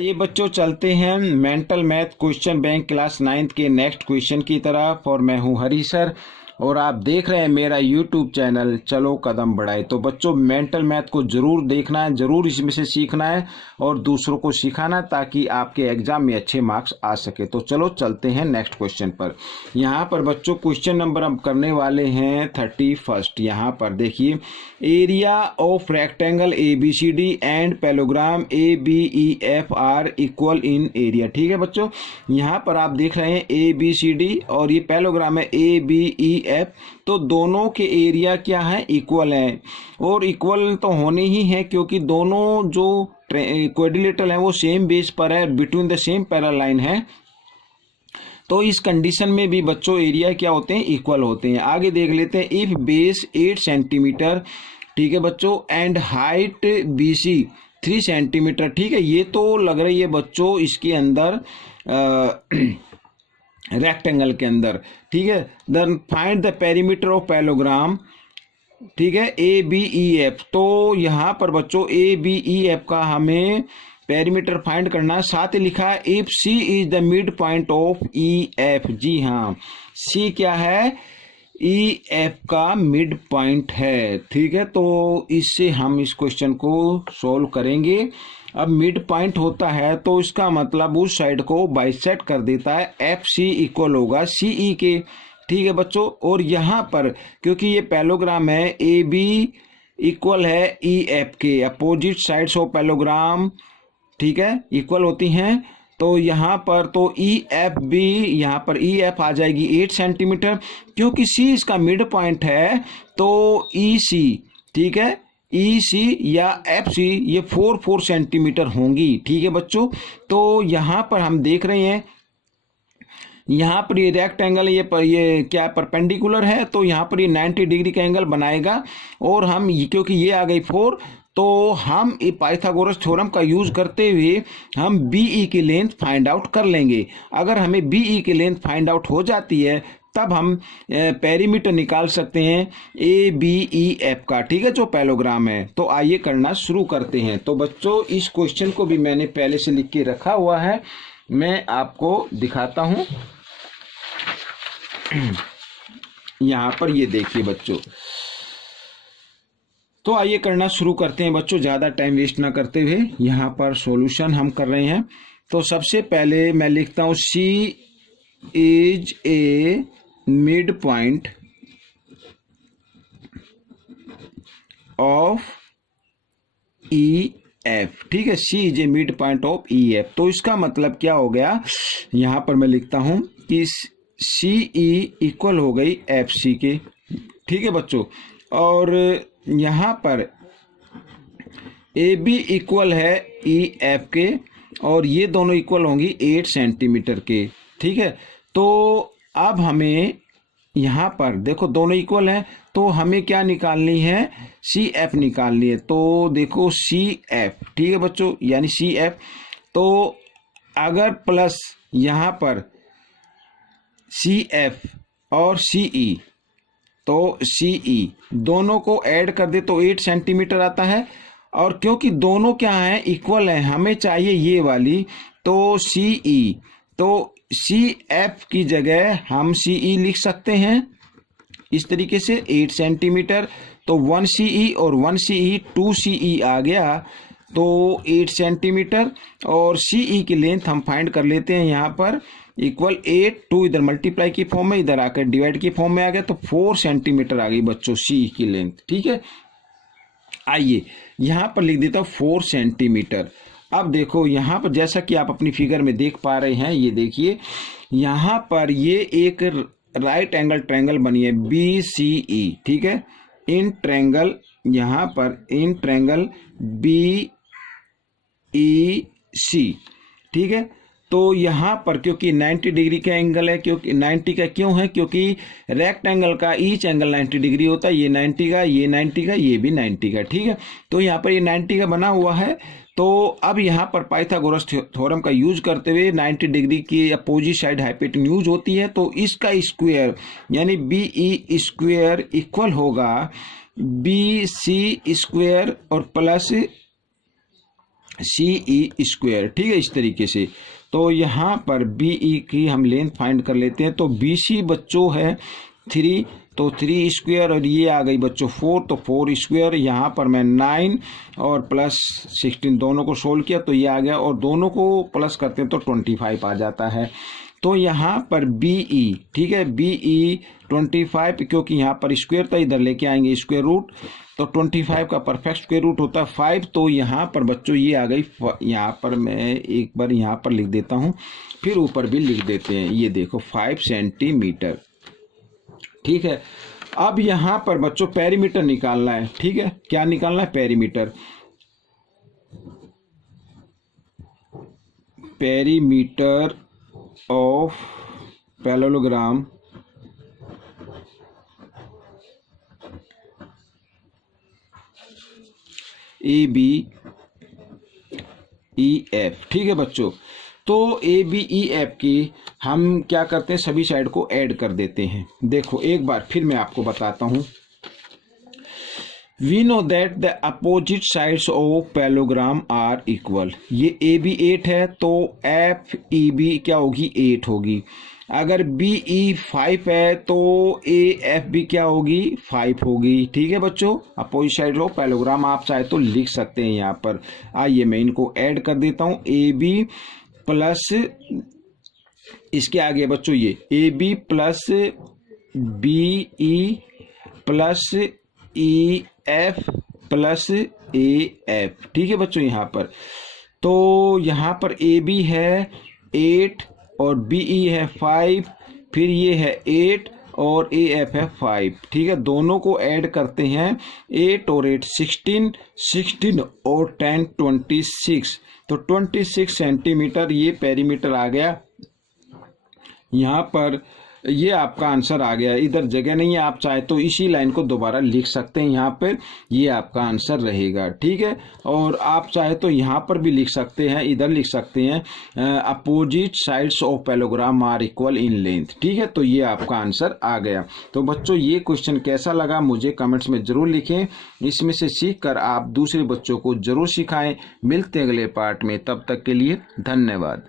आइए बच्चों चलते हैं mental math question bank class 9th के नेक्स्ट क्वेश्चन की तरफ। और मैं हूं हरी सर और आप देख रहे हैं मेरा यूट्यूब चैनल चलो कदम बढ़ाए। तो बच्चों मेंटल मैथ को जरूर देखना है, जरूर इसमें से सीखना है और दूसरों को सिखाना ताकि आपके एग्जाम में अच्छे मार्क्स आ सके। तो चलो चलते हैं नेक्स्ट क्वेश्चन पर। यहाँ पर बच्चों क्वेश्चन नंबर हम करने वाले हैं 31। यहाँ पर देखिए, area of rectangle ABCD and parallelogram ABEF are equal in area. ठीक है बच्चों, यहाँ पर आप देख रहे हैं ABCD और ये पैलोग्राम है ABEF, तो दोनों के एरिया क्या है, इक्वल है। और इक्वल तो होने ही है क्योंकि दोनों जो क्वाड्रिलेटरल है वो सेम बेस पर है, between the same parallel line है। तो इस कंडीशन में भी बच्चों एरिया क्या होते हैं, इक्वल होते हैं। आगे देख लेते हैं, इफ बेस 8 सेंटीमीटर, ठीक है बच्चों, एंड हाइट BC 3 सेंटीमीटर। ठीक है, ये तो लग रही है बच्चों इसके अंदर रेक्टेंगल के अंदर। ठीक है, then find the perimeter of parallelogram, ठीक है, ABEF। तो यहाँ पर बच्चों ABEF का हमें पेरीमीटर फाइंड करना। साथ ही लिखा है if C is the mid point of EF। जी हाँ, C क्या है, EF का मिड पॉइंट है। ठीक है, तो इससे हम इस क्वेश्चन को सॉल्व करेंगे। अब मिड पॉइंट होता है तो इसका मतलब उस साइड को बाइसेक्ट कर देता है, FC इक्वल होगा CE के। ठीक है बच्चों, और यहाँ पर क्योंकि ये पैलोग्राम है AB इक्वल है EF के, अपोजिट साइड्स ऑफ पैलोग्राम, ठीक है, इक्वल होती हैं। तो यहाँ पर तो EF भी, यहाँ पर EF आ जाएगी 8 सेंटीमीटर, क्योंकि C इसका मिड पॉइंट है तो EC, ठीक है, EC या FC ये 4 सेंटीमीटर होंगी। ठीक है बच्चों, तो यहाँ पर हम देख रहे हैं, यहाँ पर ये रेक्टेंगल ये क्या परपेंडिकुलर है, तो यहाँ पर ये 90 डिग्री का एंगल बनाएगा। और हम क्योंकि ये आ गई 4, तो हम पाइथागोरस थ्योरम का यूज करते हुए हम BE की लेंथ फाइंड आउट कर लेंगे। अगर हमें BE की लेंथ फाइंड आउट हो जाती है तब हम पेरीमीटर निकाल सकते हैं ABEF का। ठीक है, जो पैलोग्राम है। तो आइए करना शुरू करते हैं। तो बच्चों इस क्वेश्चन को भी मैंने पहले से लिख के रखा हुआ है, मैं आपको दिखाता हूं। यहां पर ये देखिए बच्चों, तो आइए करना शुरू करते हैं बच्चों, ज़्यादा टाइम वेस्ट ना करते हुए। यहाँ पर सॉल्यूशन हम कर रहे हैं। तो सबसे पहले मैं लिखता हूँ C is a mid point of EF। ठीक है, C is a mid point of EF। तो इसका मतलब क्या हो गया, यहाँ पर मैं लिखता हूँ कि CE इक्वल हो गई FC के। ठीक है बच्चों, और यहाँ पर AB इक्वल है EF के, और ये दोनों इक्वल होंगी 8 सेंटीमीटर के। ठीक है, तो अब हमें यहाँ पर देखो दोनों इक्वल हैं, तो हमें क्या निकालनी है, CF निकालनी है। तो देखो CF, ठीक है बच्चों, यानी CF। तो अगर प्लस यहाँ पर CF और CE, तो CE दोनों को ऐड कर दे तो 8 सेंटीमीटर आता है। और क्योंकि दोनों क्या हैं, इक्वल हैं, हमें चाहिए ये वाली, तो CE, तो CF की जगह हम CE लिख सकते हैं इस तरीके से 8 सेंटीमीटर। तो 1 CE और 1 CE 2 CE आ गया, तो 8 सेंटीमीटर। और CE की लेंथ हम फाइंड कर लेते हैं, यहाँ पर इक्वल 8, 2 इधर मल्टीप्लाई की फॉर्म में, इधर आकर डिवाइड की फॉर्म में आ गया, तो 4 सेंटीमीटर आ गई बच्चों CE की लेंथ। ठीक है, आइए यहाँ पर लिख देता हूँ 4 सेंटीमीटर। अब देखो यहाँ पर जैसा कि आप अपनी फिगर में देख पा रहे हैं, ये देखिए यहाँ पर ये एक राइट एंगल ट्रायंगल बनी है BCE। ठीक है, इन ट्रायंगल, यहाँ पर इन ट्रायंगल BEC। ठीक है, तो यहाँ पर क्योंकि 90 डिग्री का एंगल है, क्योंकि 90 का क्यों है, क्योंकि रेक्टेंगल का ईच एंगल 90 डिग्री होता है। ये 90 का, ये 90 का, ये भी 90 का। ठीक है, तो यहाँ पर ये 90 का बना हुआ है। तो अब यहाँ पर पाइथागोरस थ्योरम का यूज करते हुए 90 डिग्री की अपोजिट साइड हाइपोटेन्यूज यूज होती है, तो इसका स्क्वायर यानी BE स्क्वायर इक्वल होगा BC स्क्वायर और प्लस CE², ठीक है, इस तरीके से। तो यहाँ पर BE की हम लेंथ फाइंड कर लेते हैं। तो BC बच्चों है 3, तो 3² और ये आ गई बच्चों 4, तो 4²। यहाँ पर मैं 9 और प्लस 16 दोनों को सोल्व किया तो ये आ गया, और दोनों को प्लस करते हैं तो 25 आ जाता है। तो यहाँ पर BE, ठीक है, BE 25, क्योंकि यहाँ पर स्क्वायर था, इधर लेके आएंगे स्क्वायर रूट, तो 25 का परफेक्ट स्क्वायर रूट होता है 5। तो यहाँ पर बच्चों ये आ गई, यहाँ पर मैं एक बार यहाँ पर लिख देता हूँ, फिर ऊपर भी लिख देते हैं, ये देखो 5 सेंटीमीटर, ठीक है। अब यहाँ पर बच्चों पेरीमीटर निकालना है, ठीक है। क्या निकालना है? Perimeter. Perimeter of parallelogram ABEF, ठीक है बच्चों। तो ABEF की हम क्या करते हैं, सभी साइड को ऐड कर देते हैं। देखो एक बार फिर मैं आपको बताता हूं। We know that the opposite sides of parallelogram are equal. ये AB 8 है तो FEB क्या होगी? 8 होगी। अगर BE 5 है तो AF भी क्या होगी? 5 होगी, ठीक है बच्चों। अपोजिट साइड ऑफ पैरेललोग्राम आप चाहे तो लिख सकते हैं यहाँ पर। आइए मैं इनको ऐड कर देता हूँ। AB प्लस इसके आगे बच्चों ये AB plus BE plus EF plus AF, ठीक है बच्चों। यहाँ पर तो यहाँ पर AB है 8 और BE है 5, फिर ये है 8 और AF है 5, ठीक है। दोनों को ऐड करते हैं, 8 और 8 16, 16 और 10 26, तो 26 सेंटीमीटर ये पेरीमीटर आ गया। यहाँ पर ये आपका आंसर आ गया। इधर जगह नहीं है, आप चाहे तो इसी लाइन को दोबारा लिख सकते हैं यहाँ पर, ये आपका आंसर रहेगा, ठीक है। और आप चाहे तो यहाँ पर भी लिख सकते हैं, इधर लिख सकते हैं opposite sides of parallelogram are equal in length, ठीक है। तो ये आपका आंसर आ गया। तो बच्चों ये क्वेश्चन कैसा लगा मुझे कमेंट्स में जरूर लिखें। इसमें से सीख कर आप दूसरे बच्चों को जरूर सिखाएं। मिलते हैं अगले पार्ट में, तब तक के लिए धन्यवाद।